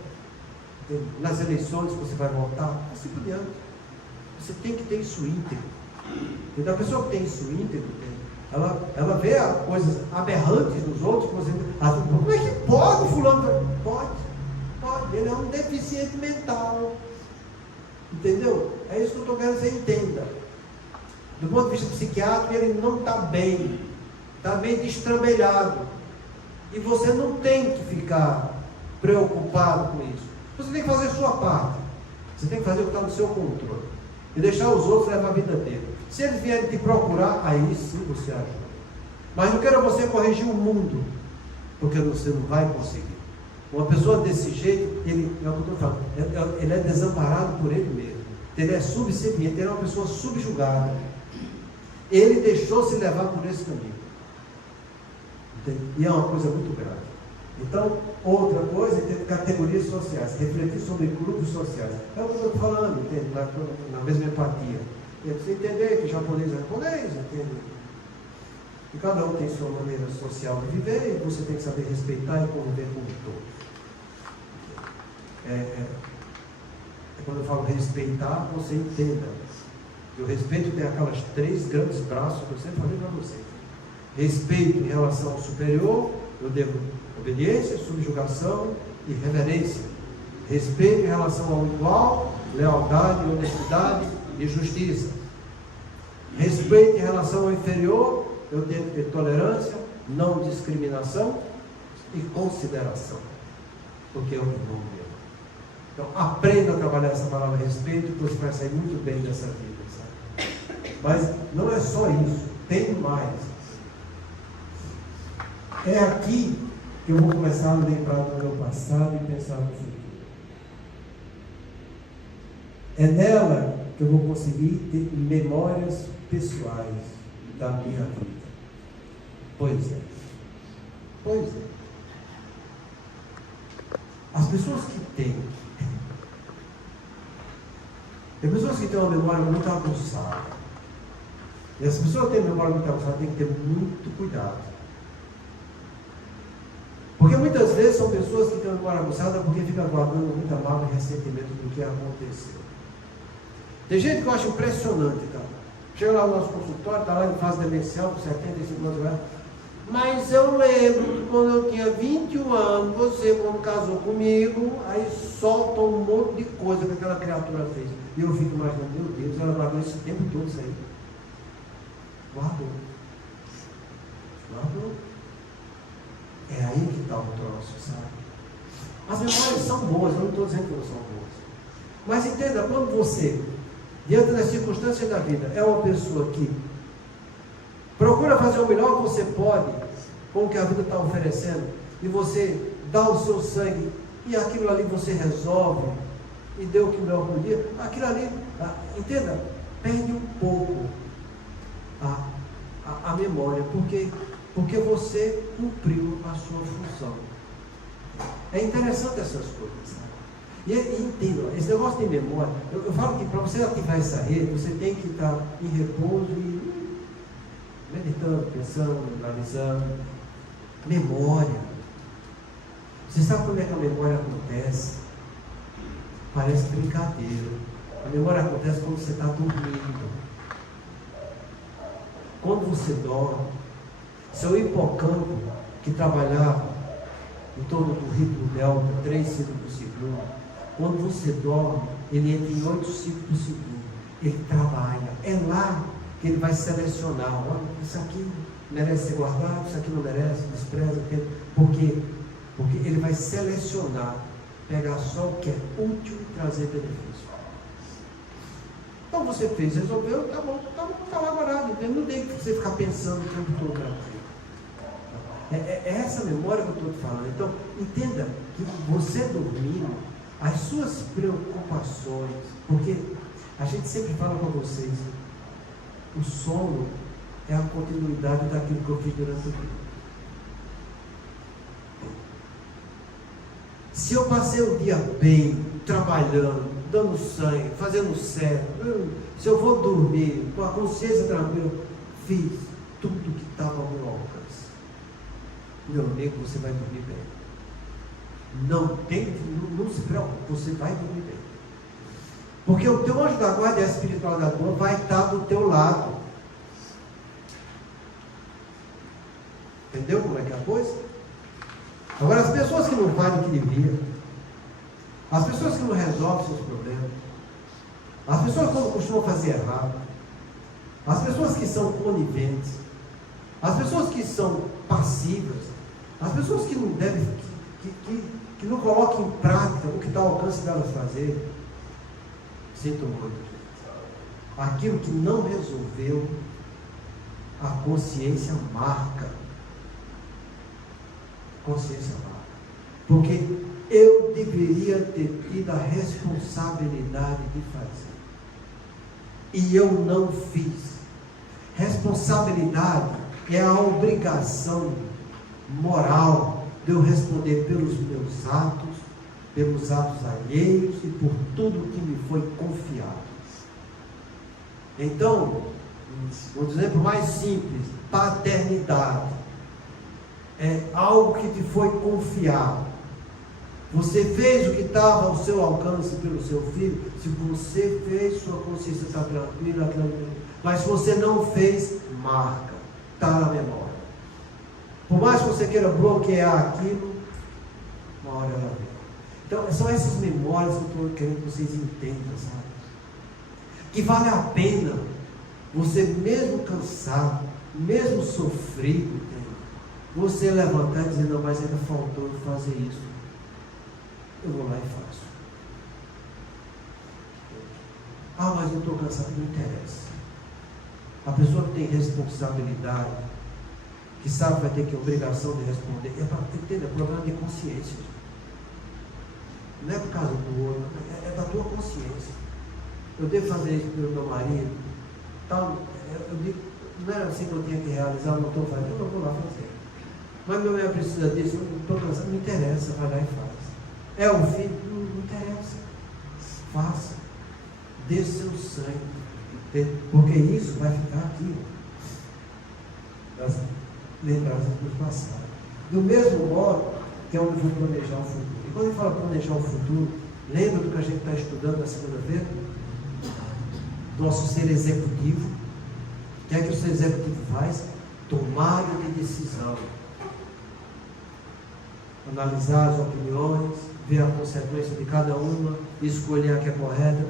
nas eleições que você vai votar, assim por diante. Você tem que ter isso íntegro. Então a pessoa que tem isso íntegro, ela vê coisas aberrantes nos outros, como é que pode fulano? Pode, ele é um deficiente mental. Entendeu? É isso que eu estou querendo que você entenda. Do ponto de vista psiquiátrico, ele não está bem destrambelhado. E você não tem que ficar preocupado com isso. Você tem que fazer a sua parte. Você tem que fazer o que está no seu controle. E deixar os outros levar a vida dele. Se eles vierem te procurar, aí sim você ajuda. Mas não queira você corrigir o mundo, porque você não vai conseguir. Uma pessoa desse jeito, ele é o que eu estou falando, ele é desamparado por ele mesmo. Ele é subserviente, ele é uma pessoa subjugada. Ele deixou-se levar por esse caminho. Entende? E é uma coisa muito grave. Então, outra coisa é ter categorias sociais, refletir sobre clubes sociais. É o que eu estou falando, entende? Na mesma empatia. É você entender que japonês é japonês, entende? E cada um tem sua maneira social de viver e você tem que saber respeitar e conviver com todos. Quando eu falo respeitar, você entenda. E o respeito tem aquelas 3 grandes braços que eu sempre falei para vocês. Respeito em relação ao superior, eu devo obediência, subjugação e reverência. Respeito em relação ao igual, lealdade, honestidade e justiça. Respeito em relação ao inferior, eu tenho que ter tolerância, não discriminação e consideração. Porque é o que não é. Então, aprenda a trabalhar essa palavra respeito, que você vai sair muito bem dessa vida, sabe? Mas não é só isso, tem mais. É aqui que eu vou começar a lembrar do meu passado e pensar no futuro. É nela que eu vou conseguir ter memórias pessoais da minha vida. Pois é. Pois é. As pessoas que têm pessoas que têm uma memória muito aguçada. E as pessoas que têm memória muito aguçada têm que ter muito cuidado. Porque muitas vezes são pessoas que têm memória aguçada porque ficam guardando muita mágoa e ressentimento do que aconteceu. Tem gente que eu acho impressionante, cara. Chega lá no nosso consultório, está lá em fase demencial, com 75 anos de idade. Mas eu lembro que quando eu tinha 21 anos, você, quando casou comigo, aí solta um monte de coisa que aquela criatura fez. E eu fico imaginando, meu Deus, ela guardou esse tempo todo isso aí. Guardou. Guardou. É aí que está o troço, sabe? As memórias são boas, eu não estou dizendo que não são boas. Mas entenda, quando você, diante das circunstâncias da vida, é uma pessoa que procura fazer o melhor que você pode com o que a vida está oferecendo, e você dá o seu sangue, e aquilo ali você resolve, e deu o que melhor por dia, aquilo ali, entenda, perde um pouco a memória, porque você cumpriu a sua função. É interessante essas coisas, sabe? E entenda, esse negócio de memória, eu falo que para você ativar essa rede, você tem que estar em repouso e meditando, pensando, analisando. Memória. Você sabe como é que a memória acontece? Parece brincadeira. A memória acontece quando você está dormindo. Quando você dorme, seu hipocampo, que trabalhava em torno do ritmo delta, 3 ciclos por segundo, quando você dorme, ele entra em 8 ciclos por segundo. Ele trabalha. É lá que ele vai selecionar. Olha, isso aqui merece ser guardado, isso aqui não merece, despreza. Porque ele vai selecionar, pegar só o que é útil e trazer benefício. Então você fez, resolveu, tá bom, tá lá guardado. Não tem que você ficar pensando o tempo todo naquilo. É essa memória que eu estou te falando. Então, entenda que você dormindo, as suas preocupações, porque a gente sempre fala para vocês, o sono é a continuidade daquilo que eu fiz durante o dia. Se eu passei o dia bem, trabalhando, dando sangue, fazendo certo, se eu vou dormir com a consciência tranquila, fiz tudo que estava ao meu alcance, meu amigo, você vai dormir bem. Não se preocupe, você vai dormir bem. Porque o teu anjo da guarda e a espiritualidade tua vai estar do teu lado. Entendeu como é que é a coisa? Agora, as pessoas que não fazem o que deviam, as pessoas que não resolvem seus problemas, as pessoas que não costumam fazer errado, as pessoas que são coniventes, as pessoas que são passivas, as pessoas que não devem, que não colocam em prática o que está ao alcance delas fazer, sinto muito. Aquilo que não resolveu, a consciência marca. Consciência marca. Porque eu deveria ter tido a responsabilidade de fazer. E eu não fiz. Responsabilidade é a obrigação moral de eu responder pelos meus atos, pelos atos alheios e por tudo que me foi confiado. Então, um exemplo mais simples, paternidade. É algo que te foi confiado. Você fez o que estava ao seu alcance pelo seu filho. Se você fez, sua consciência está tranquila. Mas se você não fez, marca. Está na memória. Por mais que você queira bloquear aquilo, uma hora ela vem. Então, são essas memórias que eu estou querendo que vocês entendam, sabe? Que vale a pena você, mesmo cansado, mesmo sofrido, você levantar e dizer: não, mas ainda faltou fazer isso. Eu vou lá e faço. Ah, mas eu estou cansado. Não interessa. A pessoa que tem responsabilidade, que sabe que vai ter que obrigação de responder, é problema de consciência. Não é por causa do outro, é da tua consciência. Eu devo fazer isso pelo meu marido, tal. Eu digo, não era assim que eu tinha que realizar, eu não estou fazendo, eu não vou lá fazer. Mas meu mulher precisa disso, eu estou cansado, não interessa, vai lá e faz. É o filho, não interessa. Faça. Dê seu sangue. Porque isso vai ficar aqui. Das lembranças do passado. Do mesmo modo que é onde eu vou planejar o futuro. E quando ele fala planejar o futuro, lembra do que a gente está estudando na segunda-feira? Nosso ser executivo. O que é que o ser executivo faz? Tomada de decisão. Analisar as opiniões, ver a consequência de cada uma, escolher a que é correta,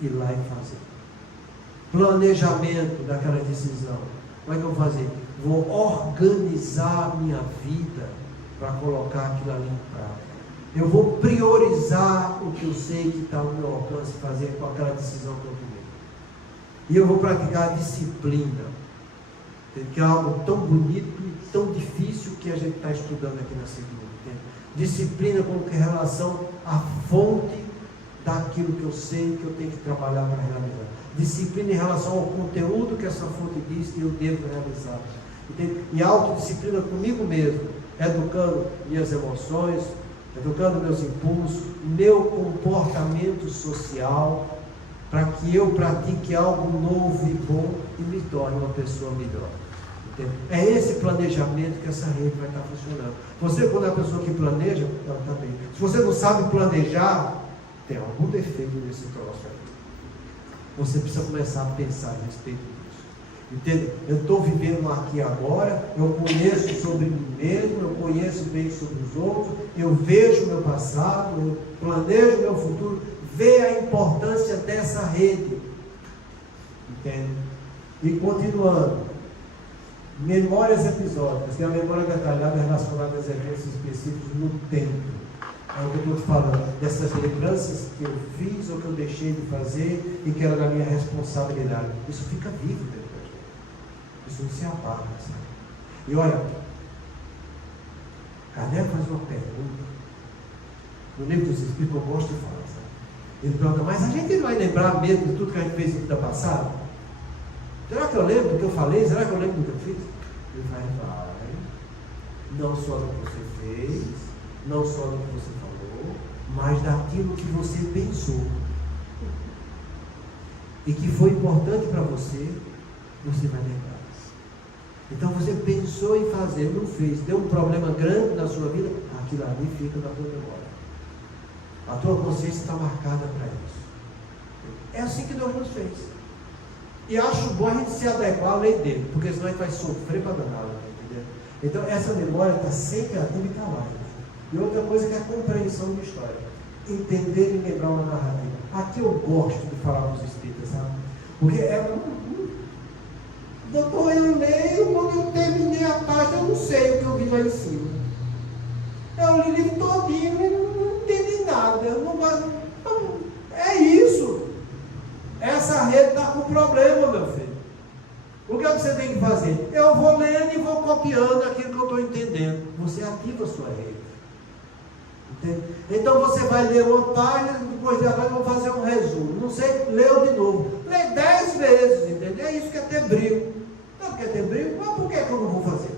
ir lá e fazer. Planejamento daquela decisão. Como é que eu vou fazer? Vou organizar a minha vida para colocar aquilo ali em prática. Eu vou priorizar o que eu sei que está ao meu alcance fazer com aquela decisão que eu tomei. E eu vou praticar a disciplina, que é algo tão bonito e tão difícil que a gente está estudando aqui na segunda. Disciplina como que relação à fonte daquilo que eu sei que eu tenho que trabalhar para realizar. Disciplina em relação ao conteúdo que essa fonte diz que eu devo realizar. Entende? E autodisciplina comigo mesmo, educando minhas emoções, educando meus impulsos, meu comportamento social, para que eu pratique algo novo e bom e me torne uma pessoa melhor. É esse planejamento que essa rede vai estar funcionando. Você, quando é a pessoa que planeja, ela está bem. Se você não sabe planejar, tem algum defeito nesse troço aí. Você precisa começar a pensar a respeito disso. Entende? Eu estou vivendo aqui agora, eu conheço sobre mim mesmo, eu conheço bem sobre os outros, eu vejo o meu passado, eu planejo o meu futuro, vejo a importância dessa rede. Entende? E continuando. Memórias episódicas, que é a memória detalhada relacionada aos eventos específicos no tempo. É o que eu estou te falando, dessas lembranças que eu fiz ou que eu deixei de fazer e que era da minha responsabilidade. Isso fica vivo dentro da gente. Isso não se apaga, sabe? E olha, Kardec faz uma pergunta. No livro dos Espíritos eu gosto de falar, sabe? Ele pergunta: mas a gente não vai lembrar mesmo de tudo que a gente fez na vida passada? Será que eu lembro do que eu falei? Será que eu lembro do que eu fiz? Ele vai, não só do que você fez, não só do que você falou, mas daquilo que você pensou. E que foi importante para você, você vai lembrar. Então você pensou em fazer, não fez, deu um problema grande na sua vida, aquilo ali fica na tua memória. A tua consciência está marcada para isso. É assim que Deus nos fez. E acho bom a gente se adequar à lei dele, porque senão a gente vai sofrer para danar, entendeu? Então essa memória está sempre ativa e está lá. E outra coisa que é a compreensão de história. Entender e lembrar uma narrativa. Aqui eu gosto de falar com os espíritas, sabe? Porque doutor, eu leio, quando eu terminei a página, eu não sei o que eu vi lá em cima. Eu li o livro todinho e não entendi nada. É isso. Essa rede está com problema, meu filho. O que você tem que fazer? Eu vou lendo e vou copiando aquilo que eu estou entendendo. Você ativa a sua rede. Entende? Então você vai ler uma página, depois de agora eu vou fazer um resumo. Não sei, leu de novo. Lê 10 vezes, entendeu? É isso que é ter brilho. Não quer ter brilho? Mas por que eu não vou fazer?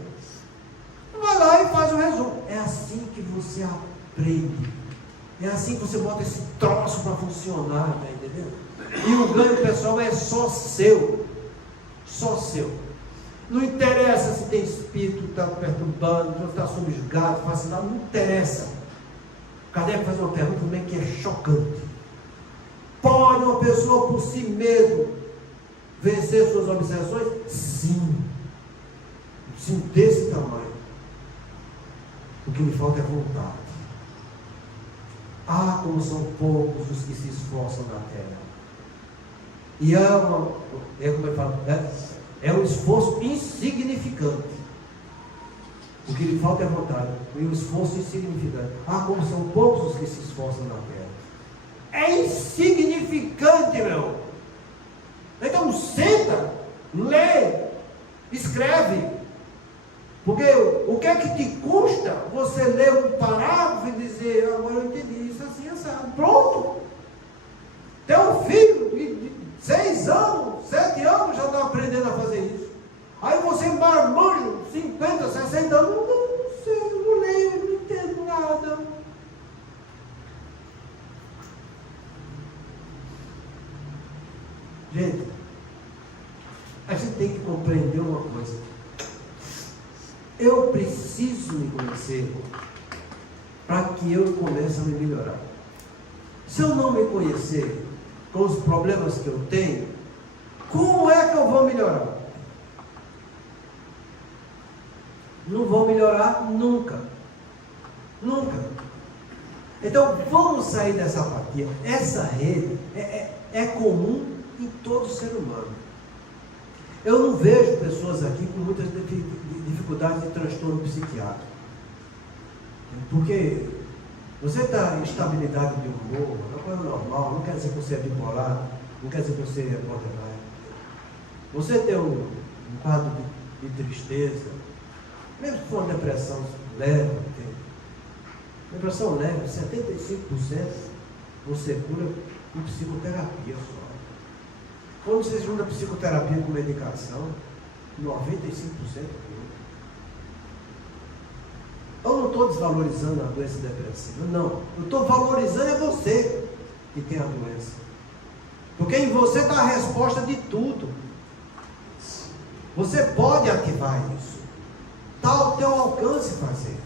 Vai lá e faz o resumo. É assim que você aprende. É assim que você bota esse troço para funcionar, tá entendendo? E o ganho pessoal é só seu. Só seu. Não interessa se tem espírito que está perturbando, se está subjugado, fascinado, não interessa. Kardec faz uma pergunta também que é chocante. Pode uma pessoa por si mesmo vencer suas obsessões? Sim. Sim, desse tamanho. O que me falta é vontade. Ah, como são poucos os que se esforçam na terra. E é um esforço insignificante. O que lhe falta é vontade. E um esforço insignificante. Ah, como são poucos os que se esforçam na terra. É insignificante, meu. Então senta, lê, escreve. Porque o que é que te custa você ler um parágrafo e dizer, agora eu entendi isso assim, assado. Pronto. Teu filho de 6 anos, 7 anos já está aprendendo a fazer isso. Aí você marmanjo, 50, 60 anos, não sei, não leio, não entendo nada. Gente, a gente tem que compreender uma coisa. Eu preciso me conhecer para que eu comece a me melhorar. Se eu não me conhecer com os problemas que eu tenho, como é que eu vou melhorar? Não vou melhorar nunca. Nunca. Então vamos sair dessa apatia. Essa rede é comum em todo ser humano. Eu não vejo pessoas aqui com muitas dificuldades de transtorno psiquiátrico. Porque você está em estabilidade de humor, é uma coisa normal, não quer dizer que você é bipolar, não quer dizer que você é borderline. Você tem um quadro de tristeza, mesmo que for uma depressão leve, depressão leve, 75% você cura com psicoterapia só. Quando você junta psicoterapia com medicação, 95% cura. Eu não estou desvalorizando a doença depressiva, não. Eu estou valorizando é você que tem a doença. Porque em você está a resposta de tudo. Você pode ativar isso. Está ao teu alcance fazer.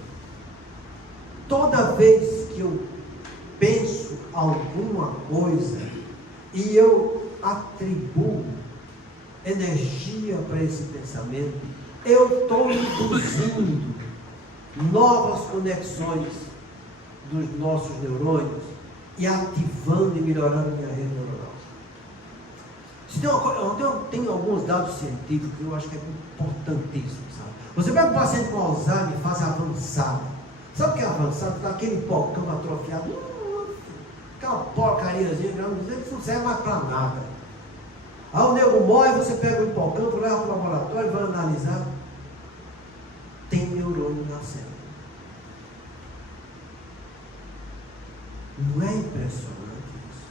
Toda vez que eu penso alguma coisa e eu atribuo energia para esse pensamento, eu estou induzindo novas conexões dos nossos neurônios e ativando e melhorando a minha rede neuronal. Tem alguns dados científicos que eu acho que é importantíssimo, sabe? Você pega um paciente com Alzheimer em fase avançada. Sabe o que é avançado? Está aquele pocão atrofiado, aquela porcariazinha, não serve mais para nada. Aí o nego morre, você pega o hipocampo, leva para o laboratório, vai analisar. Tem neurônio nascendo. Não é impressionante isso?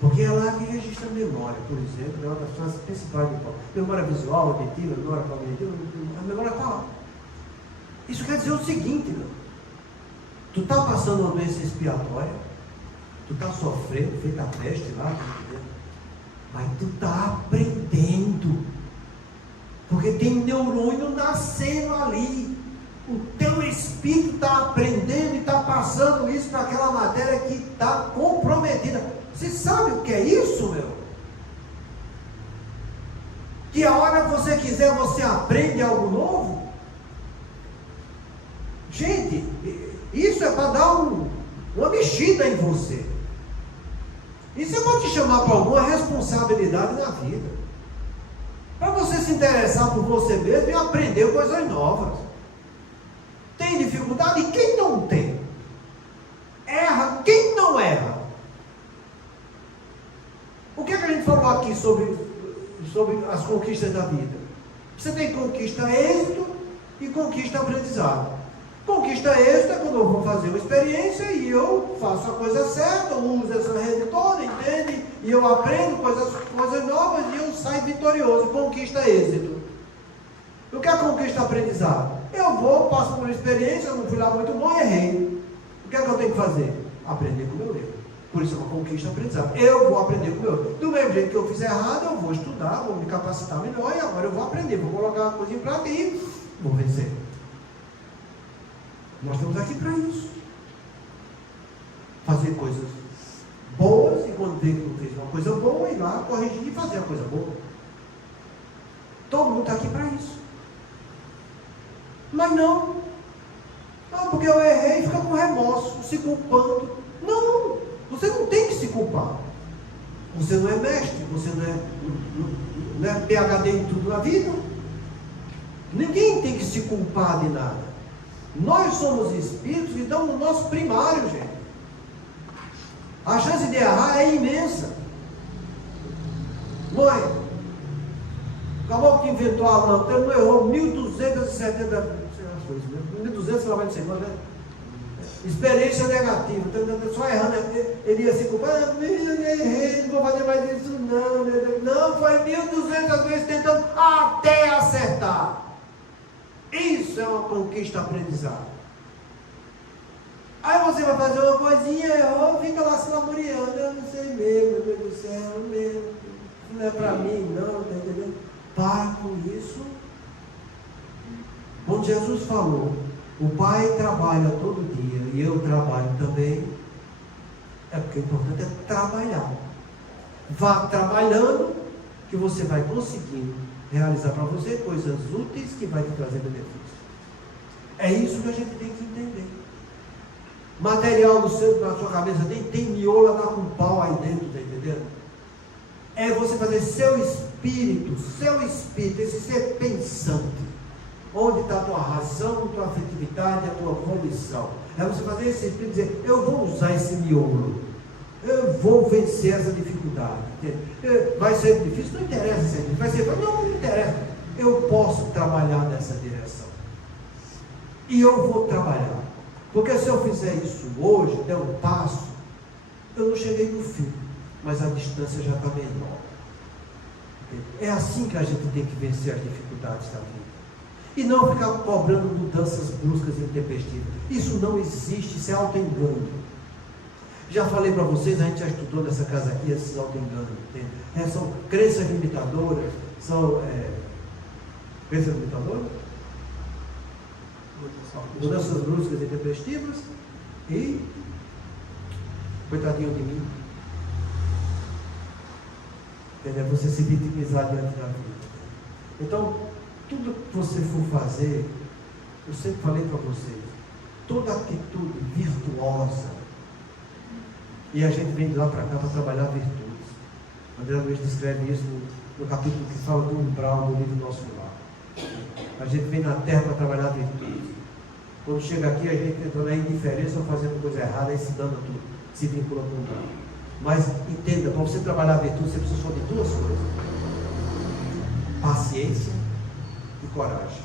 Porque é lá que registra a memória, por exemplo, é uma das coisas principais do hipocampo. Memória visual, auditiva, memória cognitiva, a memória está lá. Isso quer dizer o seguinte, meu. Tu está passando uma doença expiatória, tu está sofrendo, feita a peste lá, tá entendendo? Mas tu está aprendendo. Porque tem neurônio nascendo ali. O teu espírito está aprendendo e está passando isso para aquela matéria que está comprometida. Você sabe o que é isso, meu? Que a hora que você quiser, você aprende algo novo? Gente, isso é para dar uma mexida em você. Isso é para te chamar para alguma responsabilidade na vida. Para você se interessar por você mesmo e aprender coisas novas. Tem dificuldade? E quem não tem? Erra quem não erra? O que é que a gente falou aqui sobre as conquistas da vida? Você tem conquista êxito e conquista aprendizado. Conquista êxito é quando eu vou fazer uma experiência e eu faço a coisa certa, eu uso essa rede toda, entende? E eu aprendo coisas novas e eu saio vitorioso. Conquista êxito. O que é conquista aprendizado? Eu vou, passo por uma experiência, eu não fui lá muito bom, errei. O que é que eu tenho que fazer? Aprender com o meu erro. Por isso é uma conquista aprendizado. Eu vou aprender com o meu erro. Do mesmo jeito que eu fiz errado, eu vou estudar, vou me capacitar melhor e agora eu vou aprender, vou colocar uma coisa em prática e vou vencer. Nós estamos aqui para isso. Fazer coisas boas e quando vê que não fez uma coisa boa, ir lá corrigir e fazer a coisa boa. Todo mundo está aqui para isso. Mas não, porque eu errei, fica com remorso, se culpando. Não, você não tem que se culpar. Você não é mestre, você não é PhD em tudo na vida. Ninguém tem que se culpar de nada. Nós somos espíritos e estamos no nosso primário, gente. A chance de errar é imensa. Mãe, acabou que inventou a lâmpada, ele não errou 1.270 1.200, ela vai dizer, mas experiência negativa, só errando, ele ia se culpar, errei, não vou fazer mais isso não, não, foi 1.200 vezes tentando até acertar. Isso é uma conquista aprendizada. Aí você vai fazer uma coisinha, errou, fica lá se laboreando, eu não sei mesmo, meu Deus do céu, mesmo, não é para mim não, tá entendendo? Para com isso. Quando Jesus falou, o Pai trabalha todo dia e eu trabalho também, é porque o importante é trabalhar. Vá trabalhando que você vai conseguindo realizar para você coisas úteis que vai te trazer benefício. É isso que a gente tem que entender. Material no centro da sua cabeça tem miolo a dar com pau aí dentro, tá entendendo? É você fazer seu espírito, esse ser pensante. Onde está a tua razão, a tua afetividade, a tua volição? É você fazer esse espírito dizer, eu vou usar esse miolo, eu vou vencer essa dificuldade. Vai ser difícil? Não interessa se é difícil. Vai ser, não interessa. Eu posso trabalhar nessa direção. E eu vou trabalhar. Porque se eu fizer isso hoje, der um passo, eu não cheguei no fim, mas a distância já está menor. É assim que a gente tem que vencer as dificuldades da vida. E não ficar cobrando mudanças bruscas e intempestivas. Isso não existe, isso é auto-engano. Já falei para vocês, a gente já estudou nessa casa aqui esses auto-enganos. São crenças limitadoras, são crenças limitadoras, mudanças bruscas e intempestivas e coitadinho de mim. Entendeu? Você se vitimizar diante da vida. Então, tudo que você for fazer, eu sempre falei para vocês, toda atitude virtuosa, e a gente vem de lá para cá para trabalhar virtudes. André Luiz descreve isso no capítulo que fala do umbral do livro Nosso Lar. A gente vem na terra para trabalhar virtudes. Quando chega aqui, a gente entra na indiferença ou fazendo coisa errada e se dando tudo, se vincula com o umbral. Mas entenda, para você trabalhar virtude, você precisa só de duas coisas: paciência e coragem.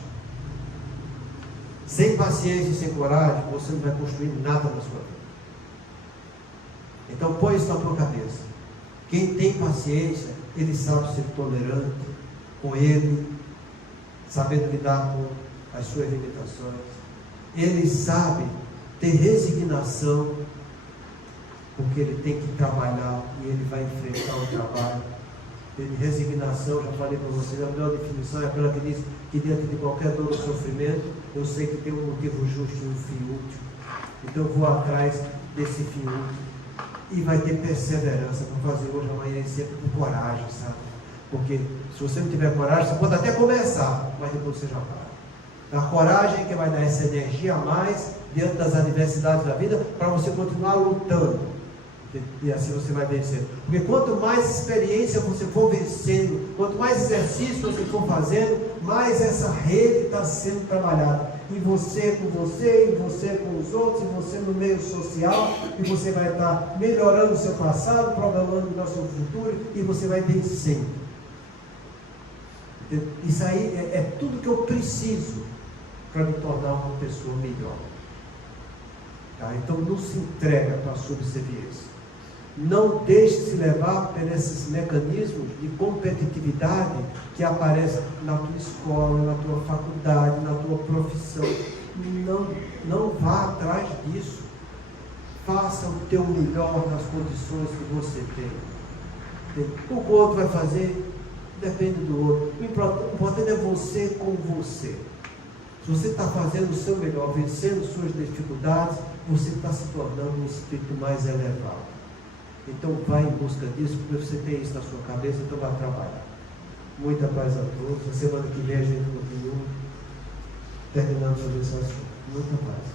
Sem paciência e sem coragem, você não vai construir nada na sua vida. Então põe isso na tua cabeça. Quem tem paciência, ele sabe ser tolerante com ele, sabendo lidar com as suas limitações. Ele sabe ter resignação, porque ele tem que trabalhar e ele vai enfrentar o trabalho. Resignação, já falei para vocês, a melhor definição é aquela que diz que diante de qualquer dor ou sofrimento, eu sei que tem um motivo justo e um fim útil. Então eu vou atrás desse fim útil. E vai ter perseverança para fazer hoje, amanhã e sempre com coragem, sabe? Porque se você não tiver coragem, você pode até começar, mas depois você já para. A coragem é que vai dar essa energia a mais diante das adversidades da vida para você continuar lutando. E assim você vai vencendo. Porque quanto mais experiência você for vencendo, quanto mais exercício você for fazendo, mais essa rede está sendo trabalhada. E você com você, e você com os outros, e você no meio social, e você vai estar melhorando o seu passado, programando o seu futuro, e você vai vencendo. Isso aí é tudo que eu preciso para me tornar uma pessoa melhor. Tá? Então não se entrega para a subserviência. Não deixe se levar por esses mecanismos de competitividade que aparecem na tua escola, na tua faculdade, na tua profissão. Não vá atrás disso. Faça o teu melhor nas condições que você tem. O que o outro vai fazer depende do outro. O importante é você com você. Se você está fazendo o seu melhor, vencendo suas dificuldades, você está se tornando um espírito mais elevado. Então vai em busca disso, porque você tem isso na sua cabeça, então vai trabalhar. Muita paz a todos. A semana que vem a gente continua terminando sobre esse assunto. Muita paz.